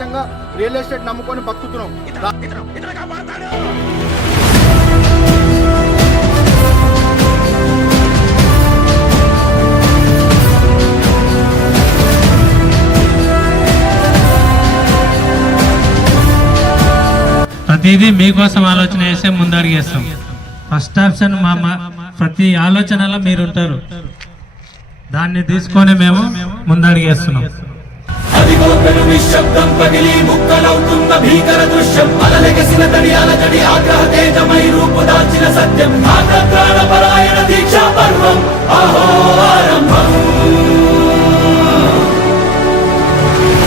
దేశంగా real estate నమ్ముకొని బతుకుతున్నాం. ప్రతిదీ మీకోసం ఆలోచన చేసే ముందడిగేస్తాం. ఫస్ట్ ఆప్షన్ ప్రతి ఆలోచనలో మీరు ఉంటారు, దాన్ని తీసుకొని మేము ముందడిగేస్తున్నాం. అదిగో పెను నిశ్శబ్దం పగిలి ముక్కలవుతున్న భీకర దృశ్యం, అలలెగసిన తడియాల తడి ఆగ్రహ తేజమై రూపు దాల్చిన సత్యం, ఆగ్రహ పరాయణ దీక్షా పర్వం అహో ఆరంభం.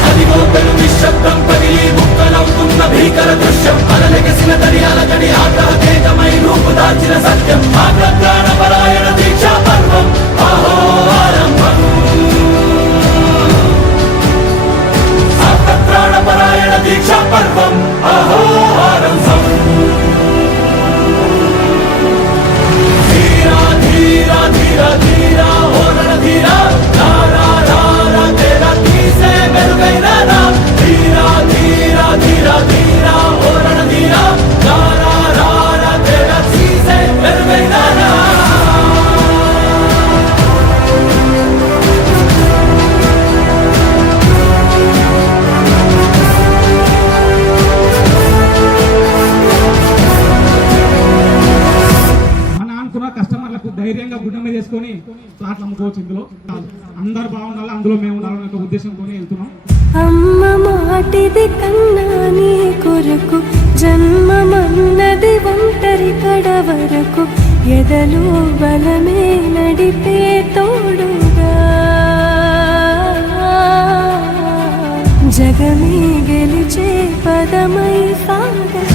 అదిగో పెను నిశ్శబ్దం పగిలి ముక్కలవుతున్న భీకర దృశ్యం, అలలెగసిన తడియాల తడి ఆగ్రహ తేజమై రూపు దాల్చిన సత్యం, ఆగ్రహ పరాయణ దీక్షా పర్వం అహో ఆరంభం. ప్రాణపరాయణ దీక్షా పర్వం అహో ఆరంభం. ధీరా ధీరా ధీరా ధీరా ఓ రణధీరా, రారా రారా తేరా తీసే మెరుగైన రా. ధీరా ధీరా ధీరా ధీరా ఓ రణధీరా, రారా రారా తేరా తీసే మెరుగైన రా. కస్టమర్లకు ధైర్యంగా గుడ్డమ్మ చేసుకొని ఫ్లాట్లు అమ్ముకోవచ్చు. ఇందులో అందరు బాగుండాలి, అందులో మేము ఉండాలనే ఒక ఉద్దేశంతో వెళ్తున్నాం. అమ్మ మాటిది కన్నా నీ కొరకు జన్మమన్నది ఒంటరి కడ వరకు, ఎదలు బలమే నడిపే తోడుగా, జగమే గెలిచే పదమై సాగగా.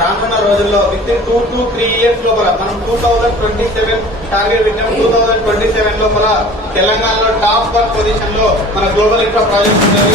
రానున్న రోజుల్లో విత్ ఇన్ 2 to 3 years లోపల మనం 2027 టార్గెట్ పెట్టాము. 2027 లోపల తెలంగాణలో టాప్ 1 పొజిషన్ లో మన గ్లోబల్ ఇన్ఫ్రా ప్రాజెక్ట్స్ ఉన్నాయి.